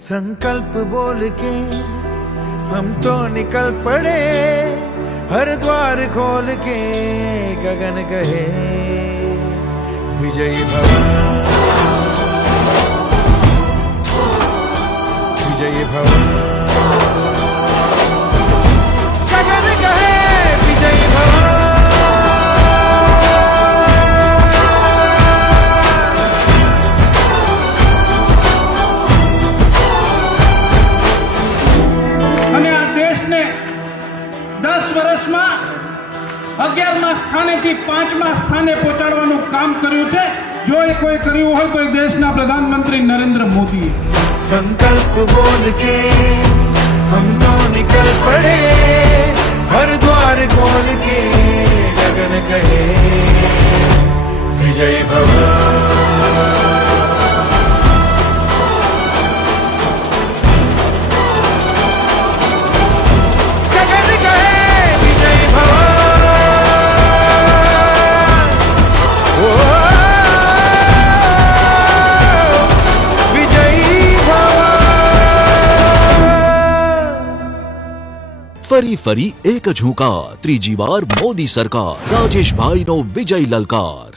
संकल्प बोल के हम तो निकल पड़े, हर द्वार खोल के गगन कहे विजयी भव, विजयी भव, गगन कहे विजयी भव। અને આ દેશને 10 વર્ષમાં 11મા સ્થાનેથી 5મા સ્થાને પહોંચાડવાનું કામ કર્યું છે। જો એ કોઈ કર્યું હોય તો એ દેશના પ્રધાનમંત્રી નરેન્દ્ર મોદીએ। संकल्प बोल के हम तो निकल पड़े, हर द्वार खोल के गगन कहे विजयी भव, गगन कहे विजयी भव। ओ ફરી ફરી એક જ હુંકાર, ત્રીજી વાર મોદી સરકાર, રાજેશભાઈનો વિજય લલકાર।